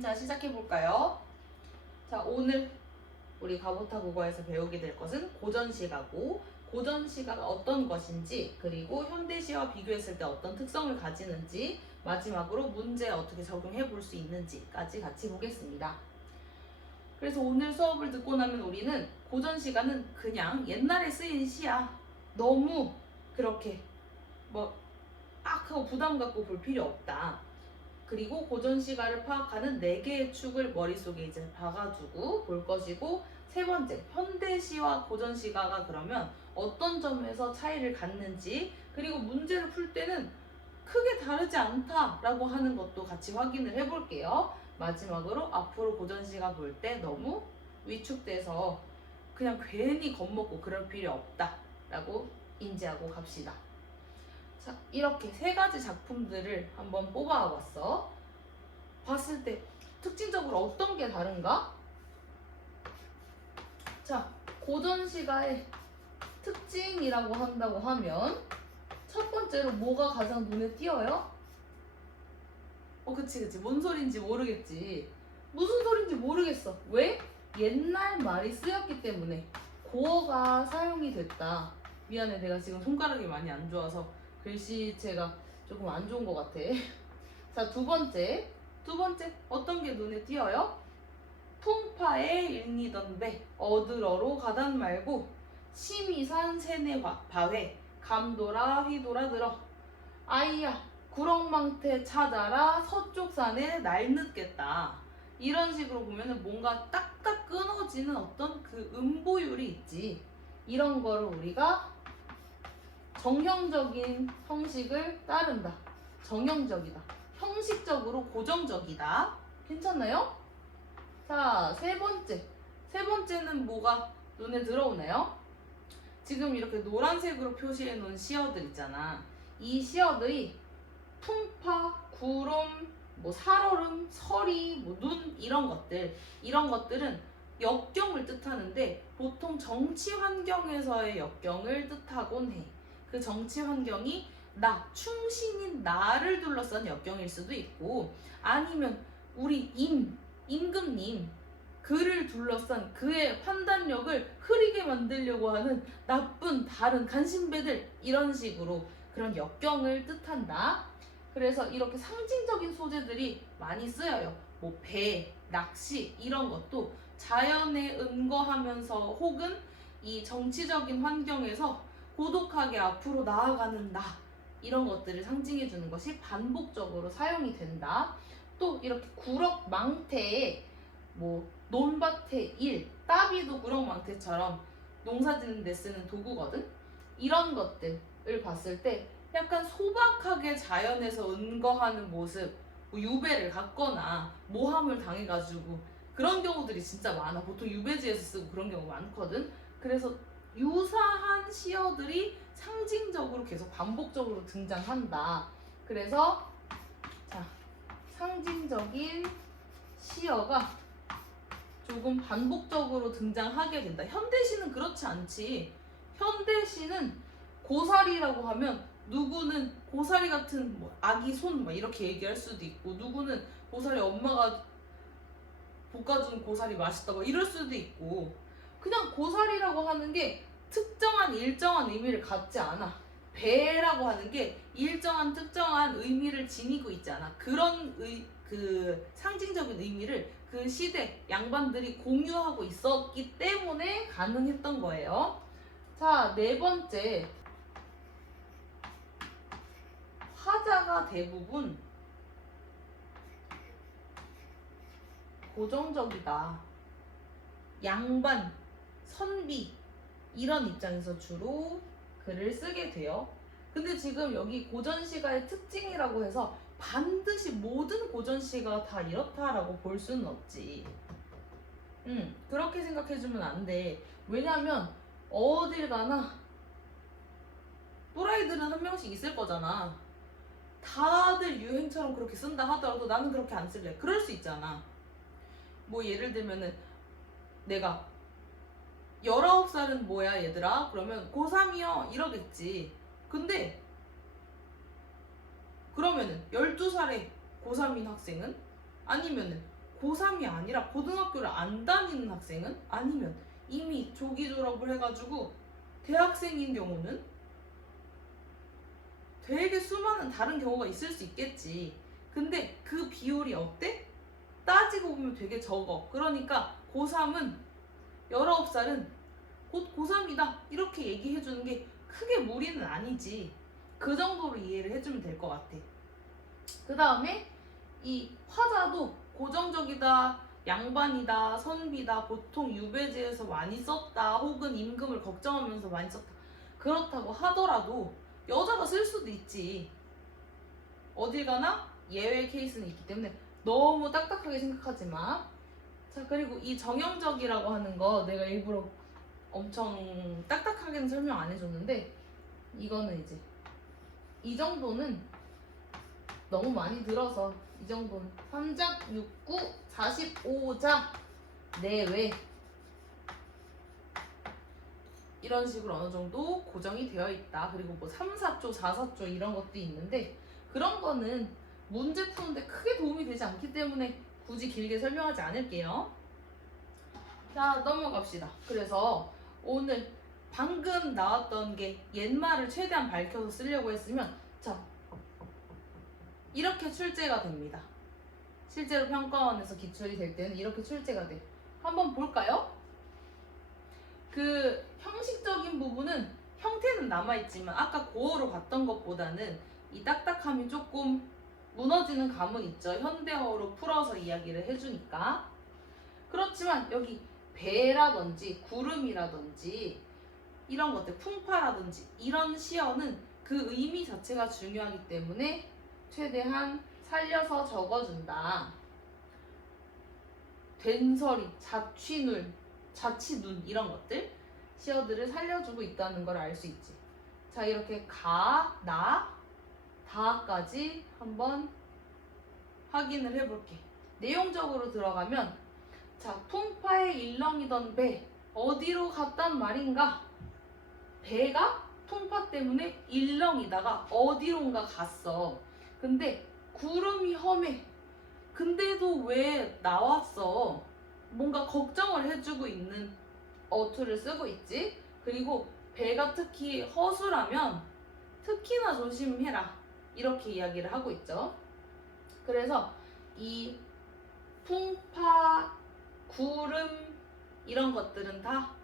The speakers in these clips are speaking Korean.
자, 시작해볼까요? 자, 오늘 우리 가부타 국어에서 배우게 될 것은 고전시가고, 고전시가가 어떤 것인지, 그리고 현대시와 비교했을 때 어떤 특성을 가지는지, 마지막으로 문제에 어떻게 적용해 볼 수 있는지까지 같이 보겠습니다. 그래서 오늘 수업을 듣고 나면 우리는 고전시가는 그냥 옛날에 쓰인 시야. 너무 그렇게 악 하고 부담 갖고 볼 필요 없다. 그리고 고전시가를 파악하는 4개의 축을 머릿속에 이제 박아두고 볼 것이고, 세 번째, 현대시와 고전시가가 그러면 어떤 점에서 차이를 갖는지, 그리고 문제를 풀 때는 크게 다르지 않다라고 하는 것도 같이 확인을 해볼게요. 마지막으로 앞으로 고전시가 볼 때 너무 위축돼서 그냥 괜히 겁먹고 그럴 필요 없다라고 인지하고 갑시다. 자, 이렇게 3가지 작품들을 한번 뽑아봤어. 봤을 때 특징적으로 어떤 게 다른가? 자, 고전시가의 특징이라고 한다고 하면 첫 번째로 뭐가 가장 눈에 띄어요? 그치. 뭔 소린지 모르겠지. 무슨 소린지 모르겠어. 왜? 옛날 말이 쓰였기 때문에. 고어가 사용이 됐다. 미안해, 내가 지금 손가락이 많이 안 좋아서 글씨체가 조금 안 좋은 것 같아. 자, 두 번째 어떤 게 눈에 띄어요? 통파에 일리던 배 얻으러로 가단 말고 심이산 세네 바회 감돌아 휘돌아 들어 아이야 구렁망태 찾아라 서쪽 산에 날 늦겠다. 이런 식으로 보면은 뭔가 딱딱 끊어지는 어떤 그 음보율이 있지. 이런 거를 우리가 정형적인 형식을 따른다. 정형적이다. 형식적으로 고정적이다. 괜찮나요? 자, 세 번째는 뭐가 눈에 들어오나요? 지금 이렇게 노란색으로 표시해 놓은 시어들 있잖아. 이 시어들이 풍파, 구름, 살얼음, 서리, 눈 이런 것들은 역경을 뜻하는데 보통 정치 환경에서의 역경을 뜻하곤 해. 그 정치 환경이 충신인 나를 둘러싼 역경일 수도 있고, 아니면 우리 임금님 그를 둘러싼 그의 판단력을 흐리게 만들려고 하는 나쁜 다른 간신배들, 이런 식으로 그런 역경을 뜻한다. 그래서 이렇게 상징적인 소재들이 많이 쓰여요. 배, 낚시 이런 것도 자연에 은거하면서 혹은 이 정치적인 환경에서 고독하게 앞으로 나아가는 나, 이런 것들을 상징해 주는 것이 반복적으로 사용이 된다. 또 이렇게 구럭망태에 논밭의 일, 따비도 구럭망태처럼 농사 짓는 데 쓰는 도구거든. 이런 것들을 봤을 때 약간 소박하게 자연에서 은거하는 모습, 유배를 갔거나 모함을 당해가지고 그런 경우들이 진짜 많아. 보통 유배지에서 쓰고 그런 경우 많거든. 그래서 유사한 시어들이 상징적으로 계속 반복적으로 등장한다. 그래서 자, 상징적인 시어가 조금 반복적으로 등장하게 된다. 현대시는 그렇지 않지. 현대시는 고사리라고 하면 누구는 고사리 같은 아기 손 이렇게 얘기할 수도 있고, 누구는 고사리 엄마가 볶아준 고사리 맛있다 이럴 수도 있고, 그냥 고사리라고 하는 게 특정한 일정한 의미를 갖지 않아. 배라고 하는 게 일정한 특정한 의미를 지니고 있지 않아. 그런 그 상징적인 의미를 그 시대 양반들이 공유하고 있었기 때문에 가능했던 거예요. 자, 네 번째, 화자가 대부분 고정적이다. 양반, 선비 이런 입장에서 주로 글을 쓰게 돼요. 근데 지금 여기 고전시가의 특징이라고 해서 반드시 모든 고전시가 다 이렇다라고 볼 수는 없지. 그렇게 생각해주면 안 돼. 왜냐면 어딜 가나 또라이들은 한 명씩 있을 거잖아. 다들 유행처럼 그렇게 쓴다 하더라도 나는 그렇게 안 쓸래. 그럴 수 있잖아. 예를 들면은 내가 19살은 뭐야 얘들아? 그러면 고3이요 이러겠지. 근데 그러면은 12살에 고3인 학생은? 아니면은 고3이 아니라 고등학교를 안 다니는 학생은, 아니면 이미 조기 졸업을 해가지고 대학생인 경우는 되게 수많은 다른 경우가 있을 수 있겠지. 근데 그 비율이 어때? 따지고 보면 되게 적어. 그러니까 고3은 19살은 곧 고3이다 이렇게 얘기해주는 게 크게 무리는 아니지. 그 정도로 이해를 해주면 될 것 같아. 그 다음에 이 화자도 고정적이다, 양반이다, 선비다, 보통 유배지에서 많이 썼다, 혹은 임금을 걱정하면서 많이 썼다. 그렇다고 하더라도 여자가 쓸 수도 있지. 어딜 가나 예외 케이스는 있기 때문에 너무 딱딱하게 생각하지 마. 자, 그리고 이 정형적이라고 하는 거 내가 일부러 엄청 딱딱하게는 설명 안 해줬는데, 이거는 이제 이 정도는 너무 많이 들어서, 이 정도는 3작 6구 45자 내외 이런 식으로 어느 정도 고정이 되어 있다. 그리고 뭐 3, 4조, 4, 4조 이런 것도 있는데, 그런 거는 문제 푸는데 크게 도움이 되지 않기 때문에 굳이 길게 설명하지 않을게요. 자, 넘어갑시다. 그래서 오늘 방금 나왔던 게 옛말을 최대한 밝혀서 쓰려고 했으면, 자, 이렇게 출제가 됩니다. 실제로 평가원에서 기출이 될 때는 이렇게 출제가 돼. 한번 볼까요? 그 형식적인 부분은 형태는 남아있지만 아까 고어로 봤던 것보다는 이 딱딱함이 조금 무너지는 감은 있죠. 현대어로 풀어서 이야기를 해주니까. 그렇지만 여기 배라든지 구름이라든지 이런 것들, 풍파라든지 이런 시어는 그 의미 자체가 중요하기 때문에 최대한 살려서 적어준다. 된서리, 자취눌, 자취눈 이런 것들, 시어들을 살려주고 있다는 걸 알 수 있지. 자, 이렇게 가, 나, 다까지 한번 확인을 해볼게. 내용적으로 들어가면, 자, 풍파에 일렁이던 배 어디로 갔단 말인가? 배가 풍파 때문에 일렁이다가 어디론가 갔어. 근데 구름이 험해. 근데도 왜 나왔어? 뭔가 걱정을 해주고 있는 어투를 쓰고 있지. 그리고 배가 특히 허술하면 특히나 조심해라 이렇게 이야기를 하고 있죠. 그래서 이 풍파, 구름 이런 것들은 다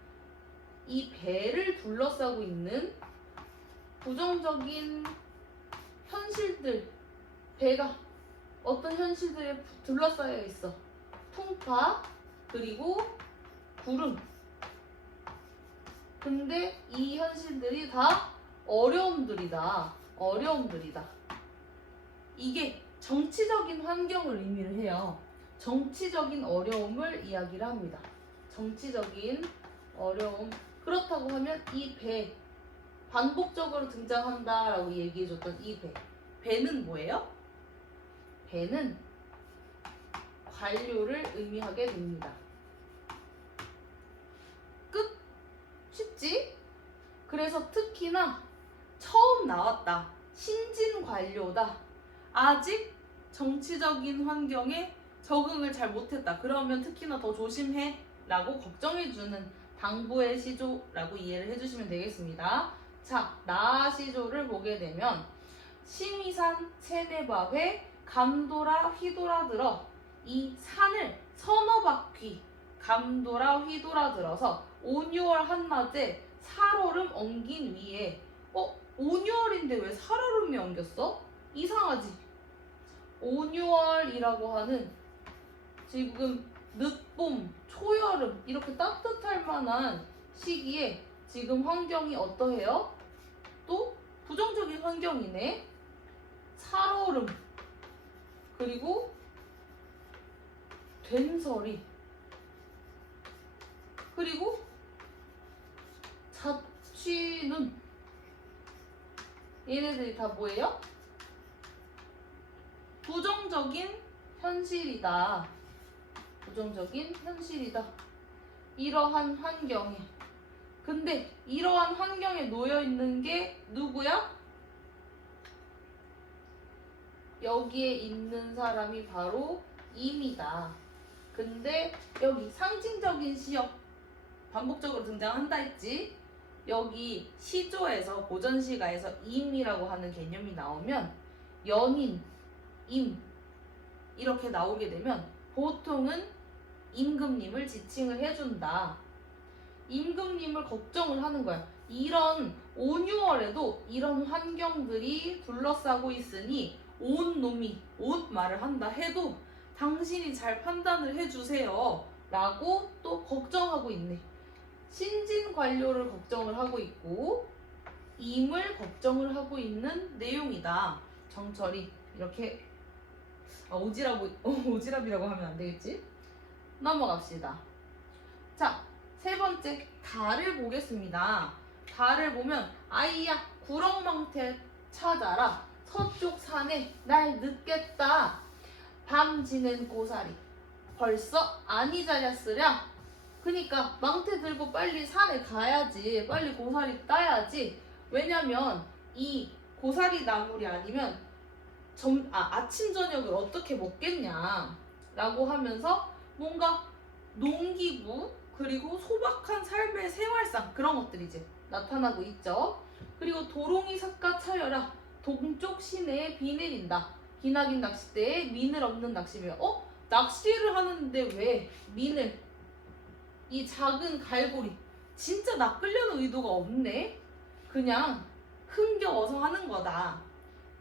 이 배를 둘러싸고 있는 부정적인 현실들, 배가 어떤 현실들에 둘러싸여 있어. 풍파, 그리고 구름. 근데 이 현실들이 다 어려움들이다. 어려움들이다. 이게 정치적인 환경을 의미를 해요. 정치적인 어려움을 이야기를 합니다. 정치적인 어려움. 그렇다고 하면 이 배, 반복적으로 등장한다라고 얘기해줬던 이 배. 배는 뭐예요? 배는 관료를 의미하게 됩니다. 끝? 쉽지? 그래서 특히나 처음 나왔다. 신진 관료다. 아직 정치적인 환경에 적응을 잘 못했다. 그러면 특히나 더 조심해 라고 걱정해주는 당부의 시조라고 이해를 해주시면 되겠습니다. 자, 나시조를 보게 되면 심의산 세네바회 감돌아 휘돌아 들어, 이 산을 서너 바퀴 감돌아 휘돌아 들어서 5, 6월 한낮에 살얼음 엉긴 위에, 5, 6월인데 왜 살얼음이 엉겼어? 이상하지? 5, 6월이라고 하는 지금 늦봄, 초여름 이렇게 따뜻할 만한 시기에 지금 환경이 어떠해요? 또 부정적인 환경이네. 살얼음, 그리고 된서리, 그리고 자취눈. 얘네들이 다 뭐예요? 부정적인 현실이다. 부정적인 현실이다. 이러한 환경에. 근데 이러한 환경에 놓여 있는 게 누구야? 여기에 있는 사람이 바로 임이다. 근데 여기 상징적인 시역 반복적으로 등장한다 했지. 여기 시조에서 고전시가에서 임이라고 하는 개념이 나오면 연인, 임 이렇게 나오게 되면 보통은 임금님을 지칭을 해준다. 임금님을 걱정을 하는 거야. 이런 5, 6월에도 이런 환경들이 둘러싸고 있으니 온 놈이 온 말을 한다 해도 당신이 잘 판단을 해주세요 라고 또 걱정하고 있네. 신진 관료를 걱정을 하고 있고 임을 걱정을 하고 있는 내용이다. 정철이 이렇게 오지랖이라고 하면 안 되겠지? 넘어갑시다. 자, 세 번째 달을 보겠습니다. 달을 보면 아이야 구렁망태 찾아라. 서쪽 산에 날 늦겠다. 밤 지낸 고사리 벌써 아니 자렸으랴. 그니까 망태 들고 빨리 산에 가야지. 빨리 고사리 따야지. 왜냐면 이 고사리 나물이 아니면 아침 저녁을 어떻게 먹겠냐 라고 하면서 뭔가 농기구 그리고 소박한 삶의 생활상 그런 것들이 이제 나타나고 있죠. 그리고 도롱이 삿가 차여라. 동쪽 시내에 비 내린다. 기나긴 낚싯대에 민을 없는 낚시며 낚시를 하는데 왜 민을 이 작은 갈고리 진짜 낚으려는 의도가 없네. 그냥 흥겨워서 하는 거다.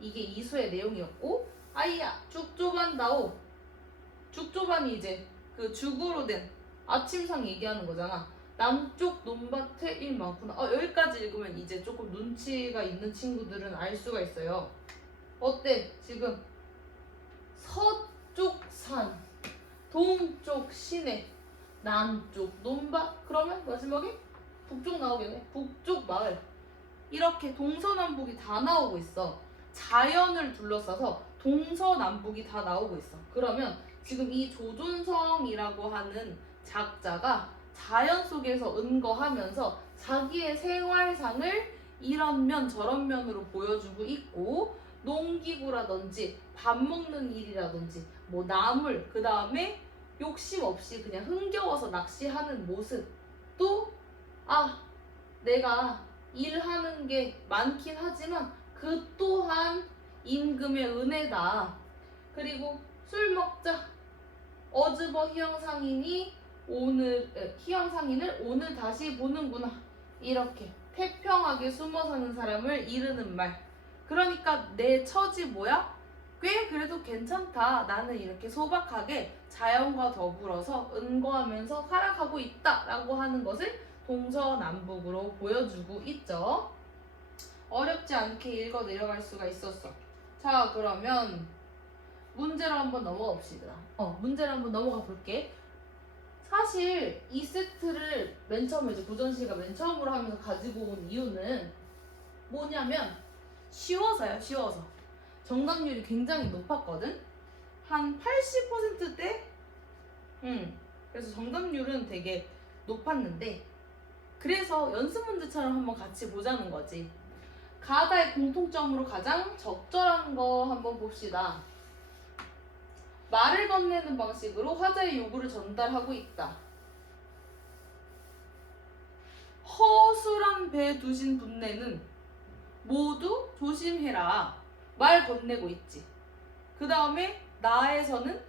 이게 이수의 내용이었고 아이야 죽조반다오. 죽조반이 이제 그 죽으로 된 아침상 얘기하는 거잖아. 남쪽 논밭에 일 많구나. 여기까지 읽으면 이제 조금 눈치가 있는 친구들은 알 수가 있어요. 어때? 지금 서쪽 산, 동쪽 시내, 남쪽 논밭, 그러면 마지막에 북쪽 나오겠네. 북쪽 마을. 이렇게 동서남북이 다 나오고 있어. 자연을 둘러싸서 동서남북이 다 나오고 있어. 그러면 지금 이 조존성이라고 하는 작자가 자연 속에서 은거하면서 자기의 생활상을 이런 면 저런 면으로 보여주고 있고, 농기구라든지 밥 먹는 일이라든지 뭐 나물, 그 다음에 욕심 없이 그냥 흥겨워서 낚시하는 모습, 또 내가 일하는 게 많긴 하지만 그 또한 임금의 은혜다. 그리고 술 먹자. 어즈버 희영상인을 오늘 다시 보는구나. 이렇게 태평하게 숨어 사는 사람을 이르는 말. 그러니까 내 처지 뭐야? 꽤 그래도 괜찮다. 나는 이렇게 소박하게 자연과 더불어서 은거하면서 살아가고 있다 라고 하는 것을 동서남북으로 보여주고 있죠. 어렵지 않게 읽어 내려갈 수가 있었어. 자, 그러면 문제로 한번 넘어가 봅시다. 문제로 한번 넘어가 볼게. 사실 이 세트를 맨 처음에 이제 고전시가 맨 처음으로 하면서 가지고 온 이유는 뭐냐면 쉬워서요. 쉬워서. 정답률이 굉장히 높았거든. 한 80%대? 그래서 정답률은 되게 높았는데, 그래서 연습 문제처럼 한번 같이 보자는 거지. 가다의 공통점으로 가장 적절한 거 한번 봅시다. 말을 건네는 방식으로 화자의 요구를 전달하고 있다. 허술한 배 두신 분네는 모두 조심해라. 말 건네고 있지. 그 다음에 나에서는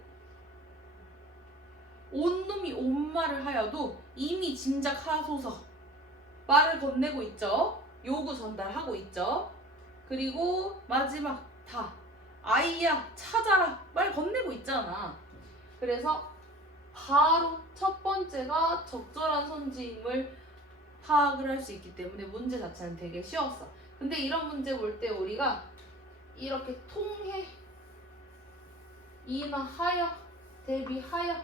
온 놈이 온 말을 하여도 이미 짐작하소서. 말을 건네고 있죠. 요구 전달하고 있죠. 그리고 마지막 다 아이야 찾아라. 말 건네고 있잖아. 그래서 바로 첫 번째가 적절한 선지임을 파악을 할 수 있기 때문에 문제 자체는 되게 쉬웠어. 근데 이런 문제 볼 때 우리가 이렇게 통해, 인하하여, 대비하여,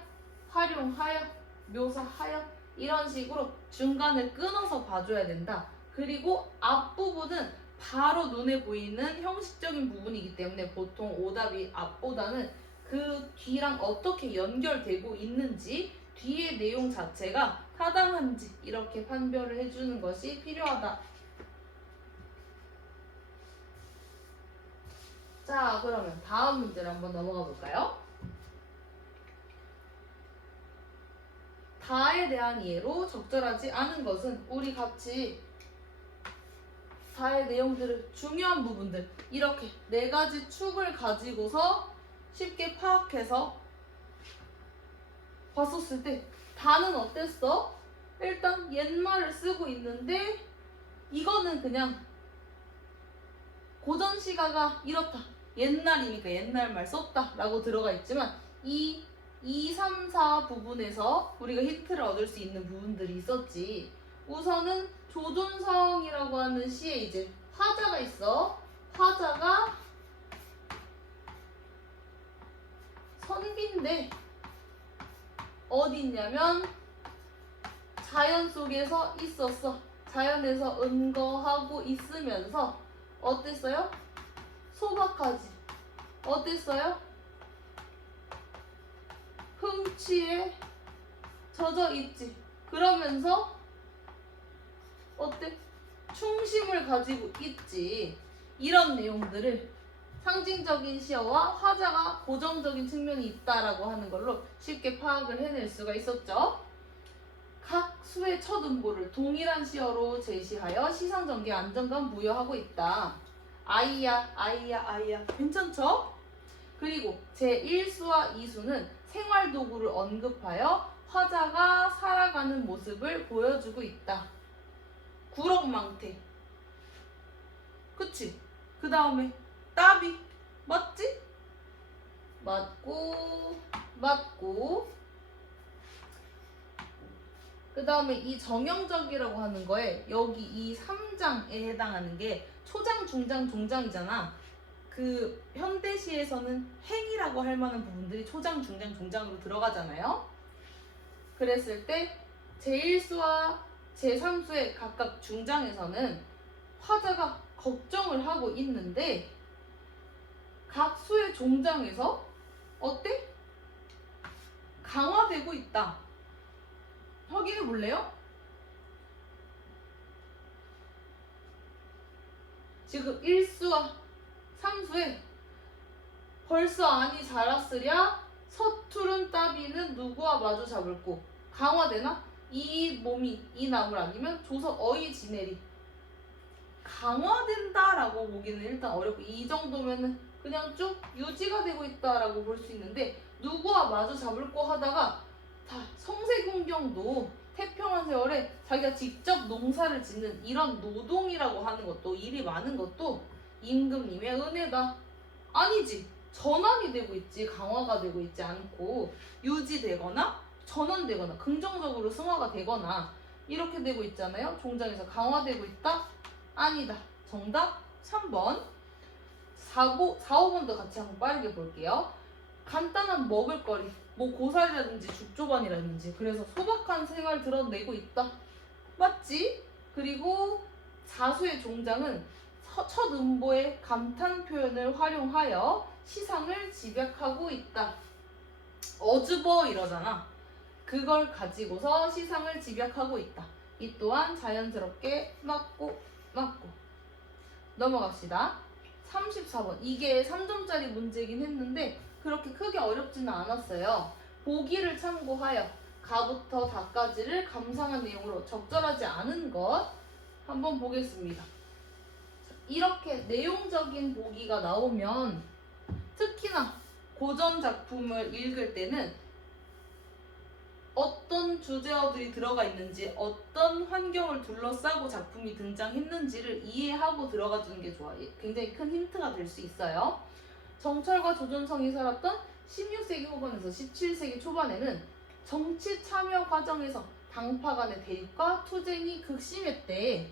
활용하여, 묘사하여 이런 식으로 중간을 끊어서 봐줘야 된다. 그리고 앞부분은 바로 눈에 보이는 형식적인 부분이기 때문에 보통 오답이 앞보다는 그 뒤랑 어떻게 연결되고 있는지, 뒤의 내용 자체가 타당한지 이렇게 판별을 해주는 것이 필요하다. 자, 그러면 다음 문제를 한번 넘어가 볼까요? 다에 대한 이해로 적절하지 않은 것은 우리 같이 다의 내용들을 중요한 부분들 이렇게 4가지 축을 가지고서 쉽게 파악해서 봤었을 때 다는 어땠어? 일단 옛말을 쓰고 있는데 이거는 그냥 고전 시가가 이렇다. 옛날이니까 옛날 말 썼다 라고 들어가 있지만 이 2, 3, 4 부분에서 우리가 힌트를 얻을 수 있는 부분들이 있었지. 우선은 조존성이라고 하는 시에 이제 화자가 있어. 화자가 선비인데 어디 있냐면 자연 속에서 있었어. 자연에서 은거하고 있으면서 어땠어요? 소박하지. 어땠어요? 흥취에 젖어 있지. 그러면서 어때? 충심을 가지고 있지. 이런 내용들을 상징적인 시어와 화자가 고정적인 측면이 있다라고 하는 걸로 쉽게 파악을 해낼 수가 있었죠. 각 수의 첫 음보를 동일한 시어로 제시하여 시상전개에 안정감 부여하고 있다. 아이야, 아이야, 아이야. 괜찮죠? 그리고 제1수와 2수는 생활도구를 언급하여 화자가 살아가는 모습을 보여주고 있다. 구렁망태. 그치? 그 다음에 따비. 맞지? 맞고 그 다음에 이 정형적이라고 하는 거에 여기 이 3장에 해당하는 게 초장, 중장, 종장이잖아. 그 현대시에서는 행이라고 할 만한 부분들이 초장, 중장, 종장으로 들어가잖아요. 그랬을 때 제1수와 제3수의 각각 중장에서는 화자가 걱정을 하고 있는데 각 수의 종장에서 어때? 강화되고 있다. 확인해 볼래요? 지금 1수와 3수에 벌써 안이 자랐으랴 서투른 따비는 누구와 마주 잡을꼬. 강화되나? 이 몸이 이 나물 아니면 조서 어이 지내리. 강화된다라고 보기는 일단 어렵고 이 정도면은 그냥 쭉 유지가 되고 있다라고 볼 수 있는데 누구와 마주 잡을꼬 하다가 다 성세군경도 태평한 세월에 자기가 직접 농사를 짓는 이런 노동이라고 하는 것도 일이 많은 것도 임금님의 은혜다. 아니지. 전환이 되고 있지. 강화가 되고 있지 않고 유지되거나 전환되거나 긍정적으로 승화가 되거나 이렇게 되고 있잖아요. 종장에서 강화되고 있다? 아니다. 정답 3번. 4, 5번도 같이 한번 빠르게 볼게요. 간단한 먹을거리, 뭐 고사리라든지 죽조반이라든지 그래서 소박한 생활 드러내고 있다. 맞지? 그리고 자수의 종장은 첫 음보의 감탄 표현을 활용하여 시상을 집약하고 있다. 어즈버 이러잖아. 그걸 가지고서 시상을 집약하고 있다. 이 또한 자연스럽게 맞고 넘어갑시다. 34번. 이게 3점짜리 문제이긴 했는데 그렇게 크게 어렵지는 않았어요. 보기를 참고하여 가부터 다까지를 감상한 내용으로 적절하지 않은 것 한번 보겠습니다. 이렇게 내용적인 보기가 나오면 특히나 고전 작품을 읽을 때는 어떤 주제어들이 들어가 있는지 어떤 환경을 둘러싸고 작품이 등장했는지를 이해하고 들어가 주는 게 좋아요. 굉장히 큰 힌트가 될 수 있어요. 정철과 조존성이 살았던 16세기 후반에서 17세기 초반에는 정치 참여 과정에서 당파 간의 대립과 투쟁이 극심했대.